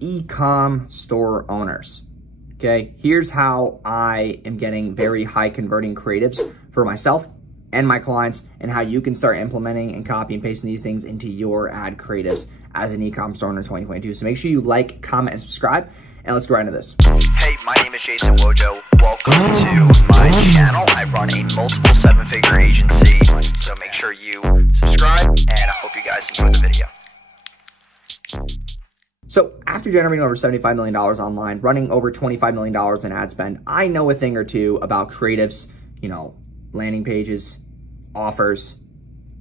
e-com store owners. Okay, here's how I am getting very high converting creatives for myself and my clients, and how you can start implementing and copy and pasting these things into your ad creatives as an e-com store owner in 2022. So make sure you like, comment, and subscribe, and let's go right into this. Hey, my name is Jason Wojo. Welcome to my channel. I run a multiple seven-figure agency, so make sure you subscribe, and I hope you guys enjoy the video. So after generating over $75 million online, running over $25 million in ad spend, I know a thing or two about creatives, landing pages, offers,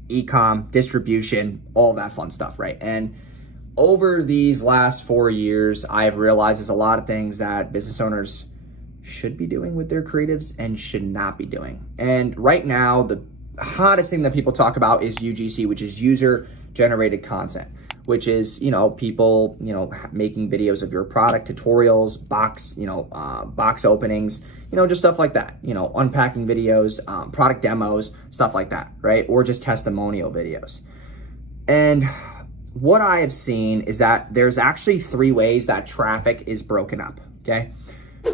e-com, distribution, all that fun stuff, right? And over these last 4 years, I've realized there's a lot of things that business owners should be doing with their creatives and should not be doing. And right now, the hottest thing that people talk about is UGC, which is user-generated content, which is, people, making videos of your product, tutorials, box openings, just stuff like that, unpacking videos, product demos, stuff like that, right? Or just testimonial videos. And what I have seen is that there's actually 3 ways that traffic is broken up, okay?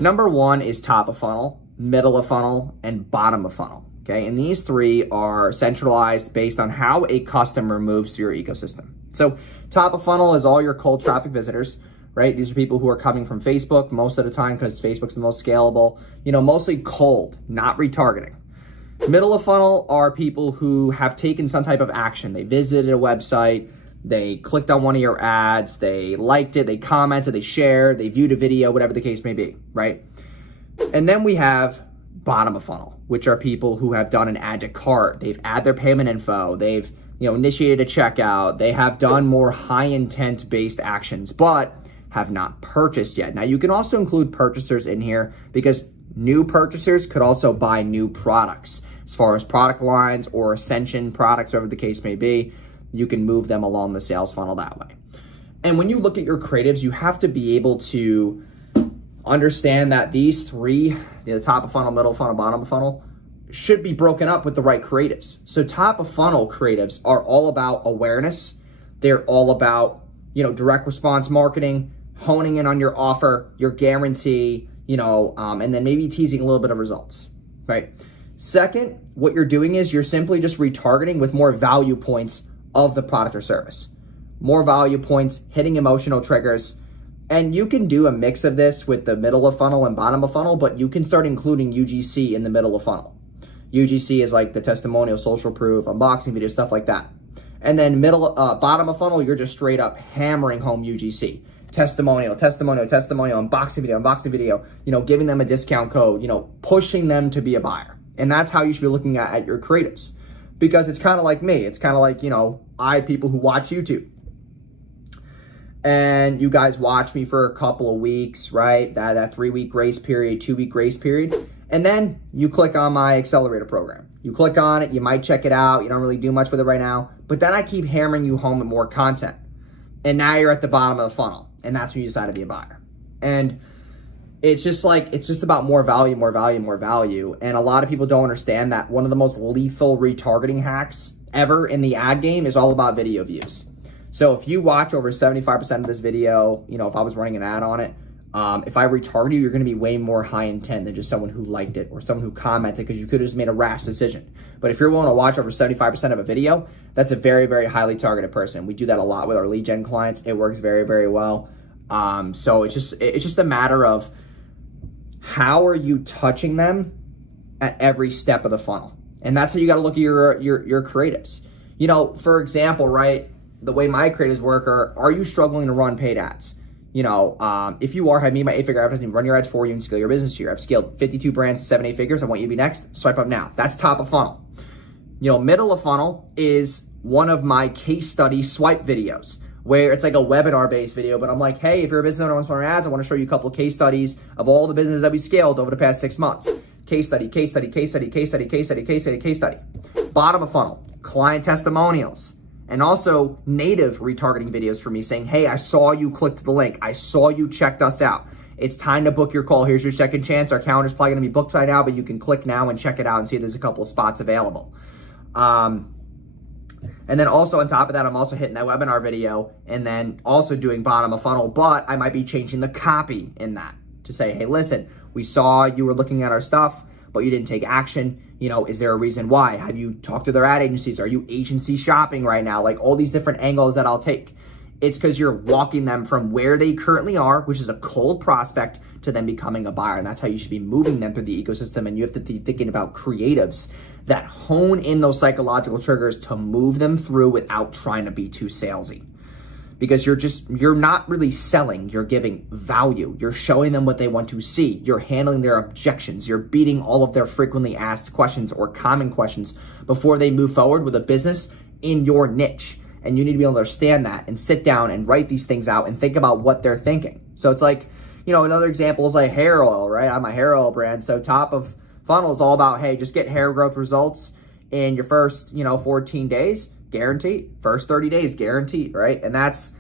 Number 1 is top of funnel, middle of funnel, and bottom of funnel, okay? And these 3 are centralized based on how a customer moves through your ecosystem. So top of funnel is all your cold traffic visitors, right? These are people who are coming from Facebook most of the time because Facebook's the most scalable, mostly cold, not retargeting. Middle of funnel are people who have taken some type of action. They visited a website, they clicked on one of your ads, they liked it, they commented, they shared, they viewed a video, whatever the case may be, right? And then we have bottom of funnel, which are people who have done an add to cart, they've added their payment info, they've initiated a checkout, they have done more high intent based actions, but have not purchased yet. Now you can also include purchasers in here because new purchasers could also buy new products. As far as product lines or ascension products, whatever the case may be, you can move them along the sales funnel that way. And when you look at your creatives, you have to be able to understand that these 3, the top of funnel, middle of funnel, bottom of funnel, should be broken up with the right creatives. So top of funnel creatives are all about awareness. They're all about, direct response marketing, honing in on your offer, your guarantee, and then maybe teasing a little bit of results, right? Second, what you're doing is you're simply just retargeting with more value points of the product or service. More value points, hitting emotional triggers. And you can do a mix of this with the middle of funnel and bottom of funnel, but you can start including UGC in the middle of funnel. UGC is like the testimonial, social proof, unboxing video, stuff like that. And then bottom of funnel, you're just straight up hammering home UGC. Testimonial, unboxing video, giving them a discount code, pushing them to be a buyer. And that's how you should be looking at your creatives. Because it's kind of like me. It's kind of like, I have people who watch YouTube. And you guys watch me for a couple of weeks, right? That 3-week grace period, 2-week grace period. And then you click on my accelerator program. You click on it, you might check it out. You don't really do much with it right now. But then I keep hammering you home with more content. And now you're at the bottom of the funnel. And that's when you decide to be a buyer. And it's just about more value. And a lot of people don't understand that one of the most lethal retargeting hacks ever in the ad game is all about video views. So if you watch over 75% of this video, if I was running an ad on it, if I retarget you, you're going to be way more high intent than just someone who liked it or someone who commented, because you could have just made a rash decision. But if you're willing to watch over 75% of a video, that's a very, very highly targeted person. We do that a lot with our lead gen clients. It works very, very well. So it's just a matter of how are you touching them at every step of the funnel. And that's how you got to look at your creatives. For example, right, the way my creatives work are you struggling to run paid ads? If you are, have me my 8-figure advertising, run your ads for you and scale your business here. I've scaled 52 brands to 7-8 figures. I want you to be next. Swipe up now. That's top of funnel. Middle of funnel is one of my case study swipe videos where it's like a webinar based video, but I'm like, hey, if you're a business owner who wants to run ads, I want to show you a couple of case studies of all the businesses that we scaled over the past 6 months. Case study. Bottom of funnel, client testimonials. And also native retargeting videos for me saying, hey, I saw you clicked the link. I saw you checked us out. It's time to book your call. Here's your second chance. Our calendar's probably going to be booked by now, but you can click now and check it out and see if there's a couple of spots available. And then also on top of that, I'm also hitting that webinar video and then also doing bottom of funnel, but I might be changing the copy in that to say, hey, listen, we saw you were looking at our stuff, but you didn't take action. You know, is there a reason why? Have you talked to their ad agencies? Are you agency shopping right now? Like all these different angles that I'll take. It's because you're walking them from where they currently are, which is a cold prospect, to them becoming a buyer. And that's how you should be moving them through the ecosystem. And you have to be thinking about creatives that hone in those psychological triggers to move them through without trying to be too salesy. Because you're not really selling, you're giving value. You're showing them what they want to see. You're handling their objections. You're beating all of their frequently asked questions or common questions before they move forward with a business in your niche. And you need to be able to understand that and sit down and write these things out and think about what they're thinking. So it's like, you know, another example is like hair oil, right? I'm a hair oil brand. So top of funnel is all about, hey, just get hair growth results in your first, 14 days, guaranteed. First 30 days, guaranteed, right? And that's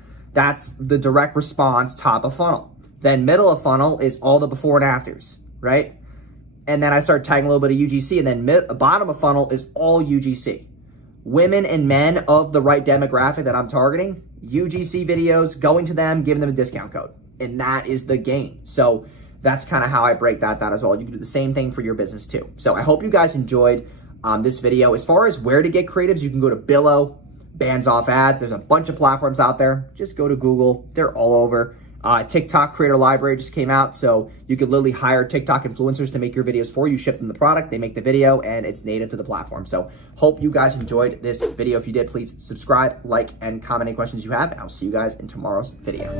the direct response top of funnel. Then middle of funnel is all the before and afters, right? And then I start tagging a little bit of UGC, and then bottom of funnel is all UGC. Women and men of the right demographic that I'm targeting, UGC videos, going to them, giving them a discount code. And that is the game. So that's kind of how I break that down as well. You can do the same thing for your business too. So I hope you guys enjoyed this video. As far as where to get creatives, you can go to Billo, Bands Off Ads. There's a bunch of platforms out there. Just go to Google. They're all over. TikTok Creator Library just came out, so you could literally hire TikTok influencers to make your videos for you, ship them the product, they make the video, and it's native to the platform. So hope you guys enjoyed this video. If you did, please subscribe, like, and comment any questions you have, and I'll see you guys in tomorrow's video.